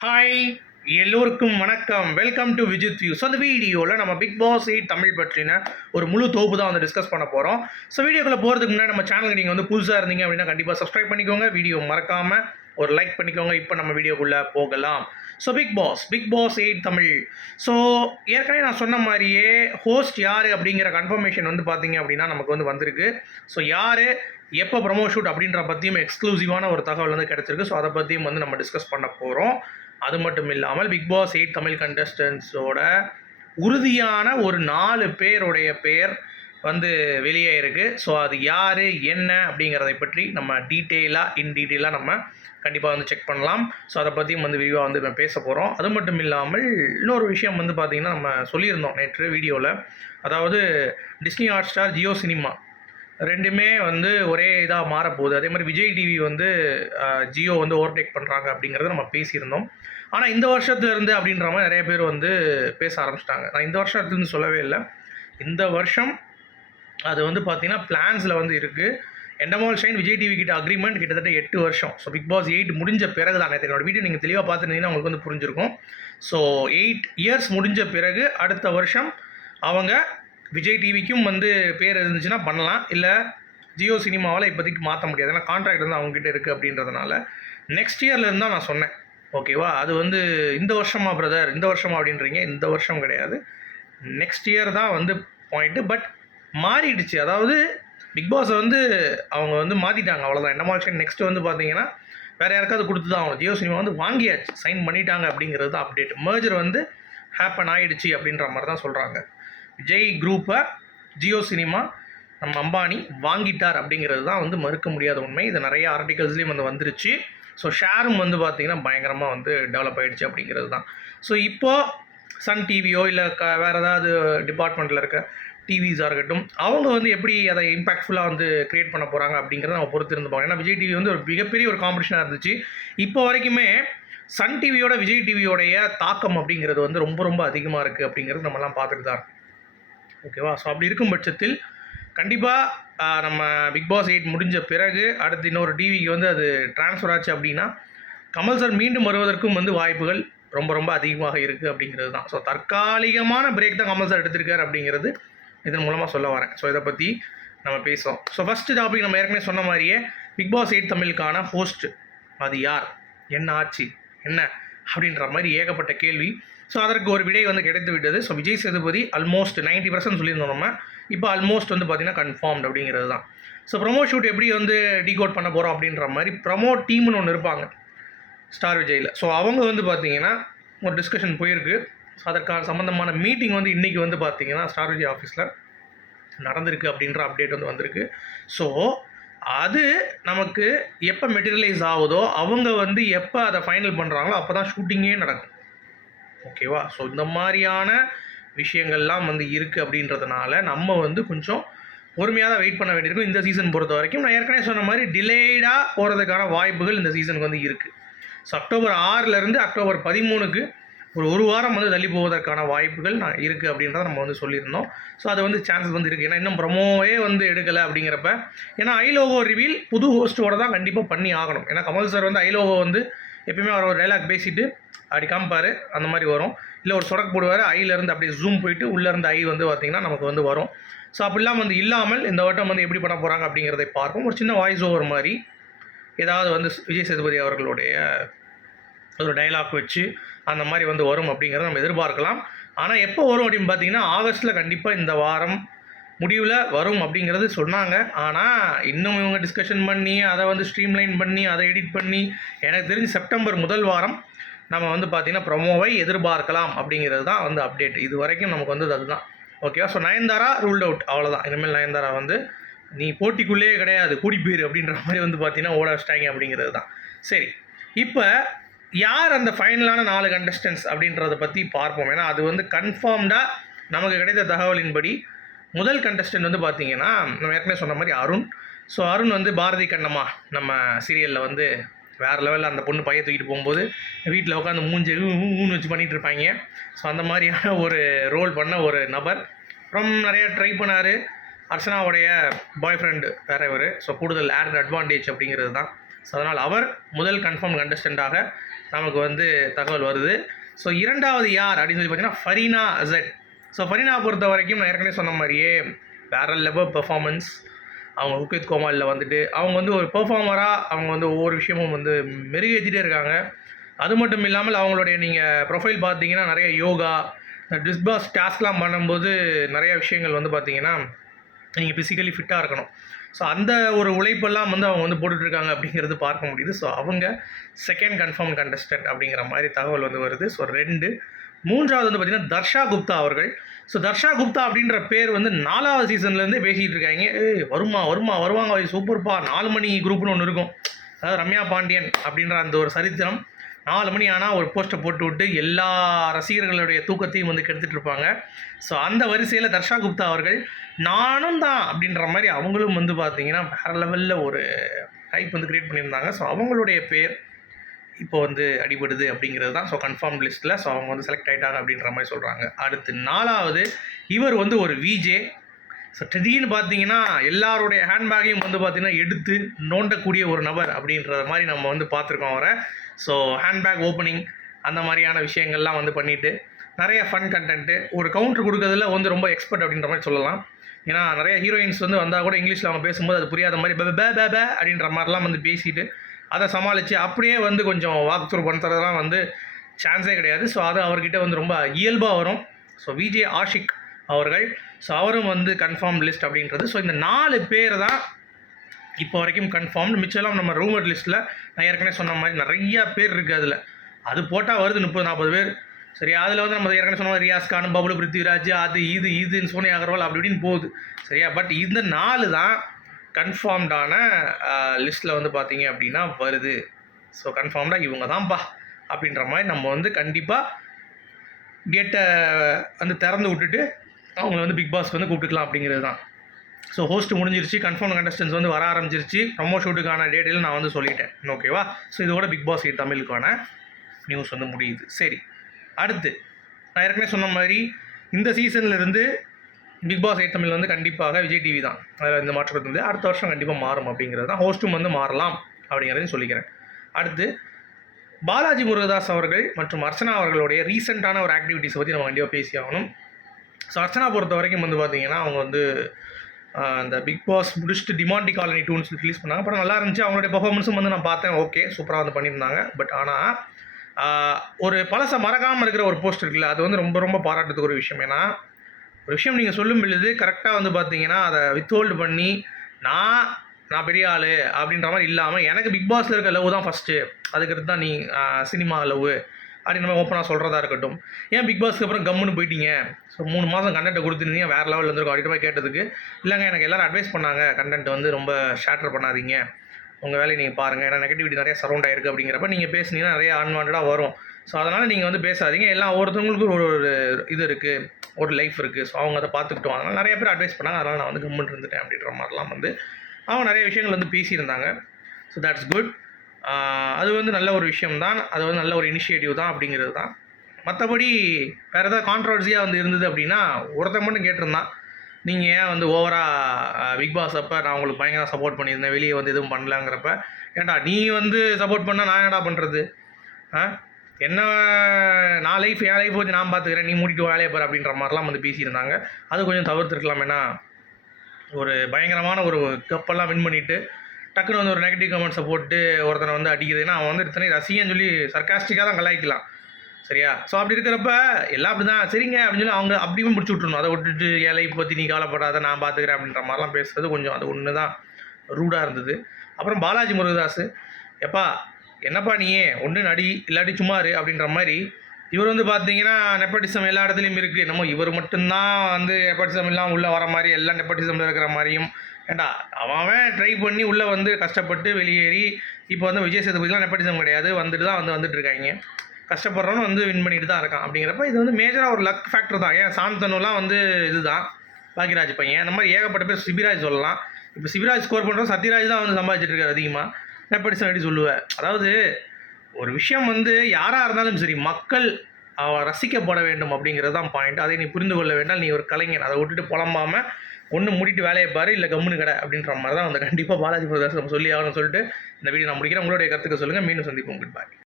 Hi எல்லோருக்கும் வணக்கம். Welcome to Vijith view so அந்த வீடியோவில் நம்ம பிக் பாஸ் எயிட் தமிழ் பற்றின ஒரு முழு தொகுப்பு தான் வந்து டிஸ்கஸ் பண்ண போகிறோம் ஸோ வீடியோக்குள்ளே போகிறதுக்கு முன்னாடி நம்ம சேனலுக்கு நீங்கள் வந்து புதுசாக இருந்தீங்க அப்படின்னா கண்டிப்பாக சப்ஸ்கிரைப் பண்ணிக்கோங்க. வீடியோ மறக்காமல் ஒரு லைக் பண்ணிக்கோங்க. இப்போ நம்ம வீடியோக்குள்ளே போகலாம். So Bigg Boss Bigg Boss eight Tamil. So ஏற்கனவே நான் சொன்ன மாதிரியே ஹோஸ்ட் யார் அப்படிங்கிற கன்ஃபர்மேஷன் வந்து பார்த்தீங்க அப்படின்னா நமக்கு வந்து வந்திருக்கு. ஸோ யார் எப்போ ப்ரமோ ஷூட் அப்படின்ற பற்றியும் எக்ஸ்க்ளூசிவான ஒரு தகவல் வந்து கிடச்சிருக்கு. ஸோ அதை பற்றியும் வந்து நம்ம டிஸ்கஸ் பண்ண போகிறோம் அது மட்டும் இல்லாமல் பிக் பாஸ் எயிட் தமிழ் கண்டஸ்டன்ஸோட உறுதியான ஒரு நாலு பேருடைய பேர் வந்து வெளியே இருக்குது ஸோ அது யார் என்ன அப்படிங்கிறதை பற்றி நம்ம டீட்டெயிலாக இன் டீட்டெயிலாக நம்ம கண்டிப்பாக வந்து செக் பண்ணலாம். ஸோ அதை பற்றியும் வந்து விரிவாக வந்து நம்ம பேச போகிறோம் அது மட்டும் இல்லாமல் இன்னொரு விஷயம் வந்து பார்த்திங்கன்னா நம்ம சொல்லியிருந்தோம் நேற்று வீடியோவில் அதாவது Disney Hotstar Jio cinema ரெண்டுமே வந்து ஒரே இதாக மாறப்போகுது. அதே மாதிரி விஜய் டிவி வந்து ஜியோ வந்து ஓவர்டேக் பண்ணுறாங்க அப்படிங்கிறத நம்ம பேசியிருந்தோம். ஆனால் இந்த வருஷத்துலேருந்து அப்படின்ற மாதிரி நிறைய பேர் வந்து பேச ஆரம்பிச்சிட்டாங்க. நான் இந்த வருஷத்துலேருந்து சொல்லவே இல்லை. இந்த வருஷம் அது வந்து பார்த்திங்கன்னா பிளான்ஸில் வந்து இருக்குது எண்டமால் ஷைன் விஜய் டிவி கிட்ட அக்ரிமெண்ட் கிட்டத்தட்ட எட்டு வருஷம். ஸோ பிக் பாஸ் எயிட் முடிஞ்ச பிறகு தான் நேற்று என்னோட வீடியோ நீங்கள் தெளிவாக பார்த்துருந்தீங்கன்னா உங்களுக்கு வந்து புரிஞ்சிருக்கும். ஸோ எயிட் இயர்ஸ் முடிஞ்ச பிறகு அடுத்த வருஷம் அவங்க விஜய் டிவிக்கும் வந்து பேர் இருந்துச்சுன்னா பண்ணலாம். இல்லை ஜியோ சினிமாவால் இப்போதைக்கு மாற்ற முடியாது. ஏன்னா கான்ட்ராக்ட் வந்து அவங்ககிட்ட இருக்குது அப்படின்றதுனால நெக்ஸ்ட் இயர்லேருந்து தான் நான் சொன்னேன். ஓகேவா? அது வந்து இந்த வருஷமா பிரதர் இந்த வருஷமா அப்படின்றீங்க. இந்த வருஷம் கிடையாது. நெக்ஸ்ட் இயர் தான் வந்து பாயிண்ட்டு பட் மாறிடுச்சு. அதாவது பிக் பாஸை வந்து அவங்க வந்து மாற்றிட்டாங்க அவ்வளோதான் என்ன மாதிரி நெக்ஸ்ட் வந்து பார்த்தீங்கன்னா வேறு யாருக்காவது கொடுத்து தான் அவங்க ஜியோ சினிமா வந்து வாங்கியாச்சு. சைன் பண்ணிட்டாங்க அப்படிங்கிறது தான் அப்டேட் மேஜர் வந்து ஹேப்பன் ஆகிடுச்சு அப்படின்ற மாதிரி தான் சொல்கிறாங்க விஜய் குரூப்பை ஜியோ சினிமா நம்ம அம்பானி வாங்கிட்டார் அப்படிங்கிறது தான் வந்து மறுக்க முடியாத உண்மை. இது நிறைய ஆர்டிகல்ஸ்லேயும் வந்து வந்துருச்சு. ஸோ ஷேரும் வந்து பார்த்திங்கன்னா பயங்கரமாக வந்து டெவலப் ஆகிடுச்சு அப்படிங்கிறது தான். ஸோ இப்போது சன் டிவியோ இல்லை க வேறு ஏதாவது டிபார்ட்மெண்ட்டில் இருக்க டிவிஸாக இருக்கட்டும் அவங்க வந்து எப்படி அதை இம்பாக்ட்ஃபுல்லாக வந்து க்ரியேட் பண்ண போகிறாங்க அப்படிங்கிறத நம்ம பொறுத்து இருந்து போகிறோம் ஏன்னா விஜய் டிவி வந்து ஒரு மிகப்பெரிய ஒரு காம்படிஷனாக இருந்துச்சு. இப்போ வரைக்குமே சன் டிவியோட விஜய் டிவியோடைய தாக்கம் அப்படிங்கிறது வந்து ரொம்ப ரொம்ப அதிகமாக இருக்குது அப்படிங்கிறது நம்மலாம் பார்த்துட்டு தான் இருக்கோம். ஓகேவா? ஸோ அப்படி இருக்கும் பட்சத்தில் கண்டிப்பாக நம்ம பிக் பாஸ் எயிட் முடிஞ்ச பிறகு அடுத்து இன்னொரு டிவிக்கு வந்து அது ட்ரான்ஸ்ஃபர் ஆச்சு அப்படின்னா கமல் சார் மீண்டும் வருவதற்கும் வந்து வாய்ப்புகள் ரொம்ப ரொம்ப அதிகமாக இருக்குது அப்படிங்கிறது தான். ஸோ தற்காலிகமான பிரேக் தான் கமல் சார் எடுத்திருக்காரு அப்படிங்கிறது இதன் மூலமாக சொல்ல வரேன். ஸோ இதை பற்றி நம்ம பேசுவோம் ஸோ ஃபஸ்ட்டு டாபிக் நம்ம ஏற்கனவே சொன்ன மாதிரியே பிக் பாஸ் எயிட் தமிழுக்கான ஹோஸ்ட் அது யார்? என்ன ஆச்சு? என்ன? அப்படின்ற மாதிரி ஏகப்பட்ட கேள்வி ஸோ அதற்கு ஒரு விடை வந்து கிடைத்து விட்டது so Vijay Sethupathi almost 90% percent சொல்லியிருந்தோம் நம்ம. இப்போ ஆல்மோஸ்ட் வந்து பார்த்தீங்கன்னா கன்ஃபார்ம்ட் அப்படிங்கிறது தான். ஸோ ப்ரொமோ ஷூட் எப்படி வந்து டீகோட் பண்ண போகிறோம் அப்படின்ற மாதிரி ப்ரமோ டீம்னு ஒன்று இருப்பாங்க. ஸ்டார் விஜயில். ஸோ அவங்க வந்து பார்த்தீங்கன்னா ஒரு டிஸ்கஷன் போயிருக்கு. ஸோ அதற்கான சம்மந்தமான மீட்டிங் வந்து இன்றைக்கி வந்து பார்த்தீங்கன்னா ஸ்டார் விஜய் ஆஃபீஸில் நடந்திருக்கு அப்படின்ற அப்டேட் வந்து வந்திருக்கு. ஸோ அது நமக்கு எப்போ மெட்டீரியலைஸ் ஆகுதோ அவங்க வந்து எப்போ அதை ஃபைனல் பண்ணுறாங்களோ அப்போ தான் ஷூட்டிங்கே நடக்கும். ஓகேவா ஸோ இந்த மாதிரியான விஷயங்கள்லாம் வந்து இருக்குது அப்படின்றதுனால நம்ம வந்து கொஞ்சம் பொறுமையாக தான் வெயிட் பண்ண வேண்டியிருக்கும் இந்த சீசன் பொறுத்த வரைக்கும் நான் ஏற்கனவே சொன்ன மாதிரி டிலேடாக போகிறதுக்கான வாய்ப்புகள் இந்த சீசனுக்கு வந்து இருக்குது ஸோ அக்டோபர் ஆறுலேருந்து அக்டோபர் பதிமூணுக்கு ஒரு ஒரு வாரம் வந்து தள்ளி போவதற்கான வாய்ப்புகள் நான் இருக்குது அப்படின்றத நம்ம வந்து சொல்லியிருந்தோம். ஸோ அது வந்து சான்சஸ் வந்து இருக்குது ஏன்னா இன்னும் ப்ரமோவே வந்து எடுக்கலை அப்படிங்கிறப்ப ஏன்னா ஐலோகோ ரிவீல் புது ஹோஸ்ட்டோட தான் கண்டிப்பாக பண்ணி ஆகணும். ஏன்னா கமல் சார் வந்து ஐலோகோ வந்து எப்பயுமே அவர் ஒரு டைலாக் பேசிட்டு அப்படி காமிப்பார் அந்த மாதிரி வரும். இல்லை ஒரு சொடக்கு போடுவார் ஐயிலேருந்து அப்படியே ஜூம் போயிட்டு உள்ளேருந்து ஐ வந்து பார்த்திங்கன்னா நமக்கு வந்து வரும். ஸோ அப்படிலாம் வந்து இல்லாமல் இந்த வட்டம் வந்து எப்படி பண்ண போகிறாங்க அப்படிங்கிறதை பார்ப்போம். ஒரு சின்ன வாய்ஸ் ஓவர் மாதிரி ஏதாவது வந்து விஜய் சேதுபதி அவர்களுடைய ஒரு டைலாக் வச்சு அந்த மாதிரி வந்து வரும் அப்படிங்கிறத நம்ம எதிர்பார்க்கலாம். ஆனால் எப்போ வரும் அப்படின்னு பார்த்தீங்கன்னா ஆகஸ்ட்டில் கண்டிப்பாக இந்த வாரம் முடிவில் வரும் அப்படிங்கிறது சொன்னாங்க. ஆனால் இன்னும் இவங்க டிஸ்கஷன் பண்ணி அதை வந்து ஸ்ட்ரீம்லைன் பண்ணி அதை எடிட் பண்ணி எனக்கு தெரிஞ்சு செப்டம்பர் முதல் வாரம் நம்ம வந்து பார்த்திங்கன்னா ப்ரொமோவை எதிர்பார்க்கலாம் அப்படிங்கிறது தான் வந்து அப்டேட் இது வரைக்கும் நமக்கு வந்து அதுதான். ஓகேவா ஸோ நயன்தாரா ரூல்ட் அவுட் அவ்வளோதான் இனிமேல் நயன்தாரா வந்து நீ போட்டிக்குள்ளேயே கிடையாது. கூடி போயிரு அப்படின்ற மாதிரி வந்து பார்த்தீங்கன்னா ஓட வச்சிட்டாங்க அப்படிங்கிறது தான். சரி. இப்போ யார் அந்த ஃபைனலான நாலு கண்டஸ்டன்ஸ் அப்படின்றத பற்றி பார்ப்போம். ஏன்னா அது வந்து கன்ஃபார்ம்டாக நமக்கு கிடைத்த தகவலின்படி முதல் கண்டஸ்டன்ட் வந்து பார்த்தீங்கன்னா நம்ம ஏற்கனவே சொன்ன மாதிரி அருண். ஸோ அருண் வந்து பாரதி கண்ணம்மா. நம்ம சீரியலில் வந்து வேறு லெவலில் அந்த பொண்ணு பையன் தூக்கிட்டு போகும்போது வீட்டில் உட்காந்து மூஞ்சி ஊன்னு வச்சு பண்ணிகிட்டு இருப்பாங்க. ஸோ அந்த மாதிரியான ஒரு ரோல் பண்ண ஒரு நபர். அப்புறம் நிறையா ட்ரை பண்ணார். அர்ச்சனாவுடைய பாய் ஃப்ரெண்டு வேற இவர். ஸோ கூடுதல் ஆட் அட்வான்டேஜ் அப்படிங்கிறது தான். ஸோ அதனால் அவர் முதல் கன்ஃபார்ம் கண்டஸ்டண்ட்டாக நமக்கு வந்து தகவல் வருது. ஸோ இரண்டாவது யார் அப்படின்னு சொல்லி பார்த்தீங்கன்னா ஃபரீனா அசட் ஸோ ஃபரினா பொறுத்த வரைக்கும் நான் ஏற்கனவே சொன்ன மாதிரியே வேற லெவல் பெர்ஃபார்மன்ஸ் அவங்க குக்வித் கோமாலில் வந்துட்டு அவங்க வந்து ஒரு பெர்ஃபார்மராக அவங்க வந்து ஒவ்வொரு விஷயமும் வந்து மெருகேற்றிட்டே இருக்காங்க. அது மட்டும் இல்லாமல் அவங்களுடைய நீங்கள் ப்ரொஃபைல் பார்த்தீங்கன்னா நிறைய யோகா டிஸ்பாஸ் டாஸ்க்லாம் பண்ணும்போது நிறைய விஷயங்கள் வந்து பார்த்தீங்கன்னா நீங்கள் ஃபிசிக்கலி ஃபிட்டாக இருக்கணும். ஸோ அந்த ஒரு உழைப்பெல்லாம் வந்து அவங்க வந்து போட்டுட்ருக்காங்க அப்படிங்கிறது பார்க்க முடியுது. ஸோ அவங்க செகண்ட் கன்ஃபார்ம் கண்டஸ்டன்ட் அப்படிங்கிற மாதிரி தகவல் வந்து வருது. ஸோ ரெண்டு மூன்றாவது வந்து பார்த்திங்கன்னா தர்ஷா குப்தா அவர்கள். ஸோ தர்ஷா குப்தா அப்படின்ற பேர் வந்து நாலாவது சீசன்லேருந்தே பேசிகிட்டு இருக்காங்க. ஏய் வருமா வருமா வருவாங்க சூப்பர்ப்பா நாலு மணி குரூப்னு ஒன்று இருக்கும். அதாவது ரம்யா பாண்டியன் அப்படின்ற அந்த ஒரு சரித்திரம். நாலு மணி ஆனால் ஒரு போஸ்ட்டை போட்டு விட்டு எல்லா ரசிகர்களுடைய தூக்கத்தையும் வந்து கெடுத்துட்டு இருப்பாங்க. ஸோ அந்த வரிசையில் தர்ஷா குப்தா அவர்கள் நானும் தான் அப்படின்ற மாதிரி அவங்களும் வந்து பார்த்தீங்கன்னா வேறு லெவலில் ஒரு ஹைப் வந்து க்ரியேட் பண்ணியிருந்தாங்க. ஸோ அவங்களுடைய பேர் இப்போ வந்து அடிபடுது அப்படிங்கிறது தான். ஸோ கன்ஃபார்ம் லிஸ்ட்டில் ஸோ அவங்க வந்து செலக்ட் ஆகிட்டாங்க அப்படின்ற மாதிரி சொல்கிறாங்க அடுத்து நாலாவது இவர் வந்து ஒரு விஜே ஸோ திடீர்னு பார்த்தீங்கன்னா எல்லாருடைய ஹேண்ட்பேக்கையும் வந்து பார்த்தீங்கன்னா எடுத்து நோண்டக்கூடிய ஒரு நபர் அப்படின்ற மாதிரி நம்ம வந்து பார்த்துருக்கோம் அவரை. ஸோ ஹேண்ட்பேக் ஓப்பனிங் அந்த மாதிரியான விஷயங்கள்லாம் வந்து பண்ணிவிட்டு நிறைய ஃபன் கண்டென்ட்டு ஒரு கவுண்டர் கொடுக்கறதுல வந்து ரொம்ப எக்ஸ்பர்ட் அப்படின்ற மாதிரி சொல்லலாம். ஏன்னா நிறைய ஹீரோயின்ஸ் வந்து வந்தால் கூட இங்கிலீஷில் அவங்க பேசும்போது அது புரியாத மாதிரி பே பே பே பே அப்படின்ற மாதிரிலாம் வந்து பேசிட்டு அதை சமாளித்து அப்படியே வந்து கொஞ்சம் வாக் த்ரூ பண்ணுறதுலாம் வந்து சான்ஸே கிடையாது. ஸோ அது அவர்கிட்ட வந்து ரொம்ப இயல்பாக வரும். ஸோ விஜே ஆஷிக் அவர்கள் ஸோ அவரும் வந்து கன்ஃபார்ம் லிஸ்ட் அப்படின்றது. ஸோ இந்த நாலு பேர் தான் இப்போ வரைக்கும் கன்ஃபார்ம்டு மிச்சம்லாம் நம்ம ரூமர் லிஸ்ட்டில் நான் ஏற்கனவே சொன்ன மாதிரி நிறையா பேர் இருக்குது அதில். அது போட்டால் வருது முப்பது நாற்பது பேர். சரி அதில் வந்து நம்ம ஏற்கனவே சொன்ன மாதிரி ரியாஸ் கான் பபுலு பிருத்திவிராஜ் அது இது இதுன்னு சோனியா அகர்வால் அப்படி இப்படின்னு போகுது. சரியா? பட் இந்த நாலு தான் கன்ஃபார்ம்டான லிஸ்ட்டில் வந்து பார்த்தீங்க அப்படின்னா வருது. ஸோ கன்ஃபார்ம்டாக இவங்க தான்ப்பா அப்படின்ற மாதிரி நம்ம வந்து கண்டிப்பாக கேட்டை வந்து திறந்து விட்டுட்டு அவங்கள வந்து பிக் பாஸ்க்கு வந்து கூப்பிட்டுக்கலாம் அப்படிங்கிறது தான். ஸோ ஹோஸ்ட் முடிஞ்சிருச்சு கன்ஃபார்ம் கண்டஸ்டன்ஸ் வந்து வர ஆரம்பிச்சிருச்சு. ப்ரொமோ ஷூட்டுக்கான டேட்டில் நான் வந்து சொல்லிட்டேன். ஓகேவா ஸோ இதோட பிக் பாஸ் தமிழுக்கான நியூஸ் வந்து முடியுது. சரி. அடுத்து நான் ஏற்கனவே சொன்ன மாதிரி இந்த சீசன்லேருந்து பிக் பாஸ் எயிட் தமிழ் வந்து கண்டிப்பாக விஜய் டிவி தான். அதில் இந்த மாற்றம் வந்து அடுத்த வருஷம் கண்டிப்பாக மாறும் அப்படிங்கிறது தான். ஹோஸ்ட்டும் வந்து மாறலாம் அப்படிங்கிறதையும் சொல்லிக்கிறேன். அடுத்து பாலாஜி முருகதாஸ் அவர்கள் மற்றும் அர்ச்சனா அவர்களுடைய ரீசெண்டான ஒரு ஆக்டிவிட்டிஸை பற்றி நம்ம கண்டிப்பாக பேசி ஆகணும். ஸோ அர்ச்சனா பொறுத்த வரைக்கும் வந்து பார்த்தீங்கன்னா அவங்க வந்து அந்த பிக் பாஸ் முடிச்சுட்டு டிமாண்டி காலனி டூன்ஸ் ரிலீஸ் பண்ணாங்க. அப்புறம் நல்லா இருந்துச்சு. அவங்களுடைய பர்ஃபார்மன்ஸும் வந்து நான் பார்த்தேன். ஓகே சூப்பராக வந்து பண்ணியிருந்தாங்க. பட் ஆனால் ஒரு பழசை மறக்காமல் இருக்கிற ஒரு போஸ்ட் இருக்குல்ல அது வந்து ரொம்ப ரொம்ப பாராட்டுறதுக்கு ஒரு விஷயம். ஏன்னா ஒரு விஷயம் நீங்கள் சொல்லும் பொழுது கரெக்டாக வந்து பார்த்தீங்கன்னா அதை வித்ஹோல்டு பண்ணி நான் நான் பெரிய ஆள் அப்படின்ற மாதிரி இல்லாமல் எனக்கு பிக் பாஸில் இருக்க லவ் தான் ஃபஸ்ட்டு அதுக்கடுத்து தான் நீ சினிமா லவ் அப்படின்ற மாதிரி ஓப்பனாக சொல்கிறதா இருக்கட்டும். ஏன் பிக் பாஸ்க்கு அப்புறம் கம்முன்னு போயிட்டீங்க? ஸோ மூணு மாதம் கண்டென்ட்டை கொடுத்துருந்தீங்க வேறு லெவலில் இருந்திருக்கும் அப்படின்ற மாதிரி கேட்டதுக்கு இல்லைங்க எனக்கு எல்லோரும் அட்வைஸ் பண்ணாங்க. கண்டென்ட் வந்து ரொம்ப ஷேட்டர் பண்ணாதீங்க. உங்கள் வேலையை நீங்கள் பாருங்கள் ஏன்னா நெகட்டிவிட்டி நிறைய சரௌண்ட் ஆகிருக்கு அப்படிங்கிறப்ப நீங்கள் பேசுனீங்கன்னா நிறைய அன்வான்டாக வரும். ஸோ அதனால் நீங்கள் வந்து பேசாதீங்க. எல்லாம் ஒவ்வொருத்தவங்களுக்கும் ஒரு ஒரு இது இருக்குது ஒரு லைஃப் இருக்குது ஸோ அவங்க அதை பார்த்துக்கிட்டு வாங்க நிறைய பேர் அட்வைஸ் பண்ணாங்க. அதனால் நான் வந்து கம்முன்னு இருந்துட்டேன் அப்படின்ற மாதிரிலாம் வந்து அவங்க நிறைய விஷயங்கள் வந்து பேசியிருந்தாங்க. ஸோ தட்ஸ் குட் அது வந்து நல்ல ஒரு விஷயம் தான் அது வந்து நல்ல ஒரு இனிஷியேட்டிவ் தான் அப்படிங்கிறது தான். மற்றபடி வேறு ஏதாவது கான்ட்ரவர்சியாக வந்து இருந்தது அப்படின்னா ஒருத்தன் மட்டும் கேட்டிருந்தான். நீங்கள் ஏன் வந்து ஓவராக பிக் பாஸ் அப்போ நான் உங்களுக்கு பயங்கர சப்போர்ட் பண்ணியிருந்தேன். வெளியே வந்து எதுவும் பண்ணலங்கிறப்ப ஏன்டா நீ வந்து சப்போர்ட் பண்ணால் நான் என்னடா பண்ணுறது ஆ? என்ன நான் லைஃப் என் லைஃப் வந்து நான் பார்த்துக்கிறேன் நீ மூடிட்டு வேலையை பாரு அப்படின்ற மாதிரிலாம் வந்து பேசியிருந்தாங்க. அது கொஞ்சம் தவிர்த்துருக்கலாம் ஏன்னா ஒரு பயங்கரமான ஒரு கப்பெல்லாம் வின் பண்ணிவிட்டு டக்குன்னு வந்து ஒரு நெகட்டிவ் கமெண்ட்ஸை போட்டு ஒருத்தனை வந்து அடிக்கிறதுன்னா அவன் வந்து இத்தனை ரசிகன்னு சொல்லி சர்க்காஸ்டிக்காக தான் கலாய்க்கலாம். சரியா? ஸோ அப்படி இருக்கிறப்ப எல்லாம் அப்படி தான் சரிங்க அப்படின்னு சொல்லி அவங்க அப்படியும் பிடிச்சி விட்ருணும் அதை விட்டுட்டு ஏழை பற்றி நீ கவலைப்படாத நான் பார்த்துக்கிறேன் அப்படின்ற மாதிரிலாம் பேசுறது கொஞ்சம் அது ஒன்று தான் ரூடாக இருந்தது. அப்புறம் பாலாஜி முருகதாஸ் எப்பா என்னப்பா நீ ஒன்று நடி இல்லாட்டி சும்மாரு அப்படின்ற மாதிரி இவர் வந்து பார்த்தீங்கன்னா நெப்பட்டிசம் எல்லா இடத்துலையும் இருக்குது நம்ம இவர் மட்டும்தான் வந்து நெப்பட்டிசம் இல்லாமல் உள்ளே வர மாதிரி எல்லாம் நெப்பட்டிசமில் இருக்கிற மாதிரியும். ஏண்டா அவன் ட்ரை பண்ணி உள்ளே வந்து கஷ்டப்பட்டு வெளியேறி இப்போ வந்து விஜய் சேதுபதிலாம் நெப்பட்டிசம் கிடையாது. வந்துட்டு தான் வந்து வந்துட்டு இருக்காங்க. கஷ்டப்படுறவனும் வந்து வின் பண்ணிட்டு தான் இருக்கான். அப்படிங்கிறப்ப இது வந்து மேஜராக ஒரு லக் ஃபேக்டர் தான். ஏன் சாந்தனுலாம் வந்து இதுதான். பாக்கியராஜ் பையன். அந்த மாதிரி ஏகப்பட்ட பேர் சிபிராஜ் சொல்லலாம். இப்போ சிபிராஜ் ஸ்கோர் பண்ணுறோம் சத்யராஜ் தான் வந்து சம்பாதிச்சிட்டு இருக்காரு அதிகமாக நெப்படிசம் எப்படி சொல்லுவேன் அதாவது ஒரு விஷயம் வந்து யாராக இருந்தாலும் சரி மக்கள் ரசிக்கப்பட வேண்டும் அப்படிங்கிறது தான் பாயிண்ட் அதை நீ புரிந்து கொள்ள வேண்டாம். நீ ஒரு கலைஞன். அதை விட்டுட்டு புலம்பாமல் ஒன்று மூடிட்டு வேலையை பாரு இல்லை கம்முனு கடை அப்படின்ற மாதிரி தான் வந்து கண்டிப்பாக பாலாஜி பிரதாஸ் நம்ம சொல்லி ஆகணும்னு சொல்லிட்டு இந்த வீடியோ நான் முடிக்கிறேன். உங்களுடைய கருத்துக்கு சொல்லுங்கள் மீண்டும் சந்திப்போம். குட் பாய்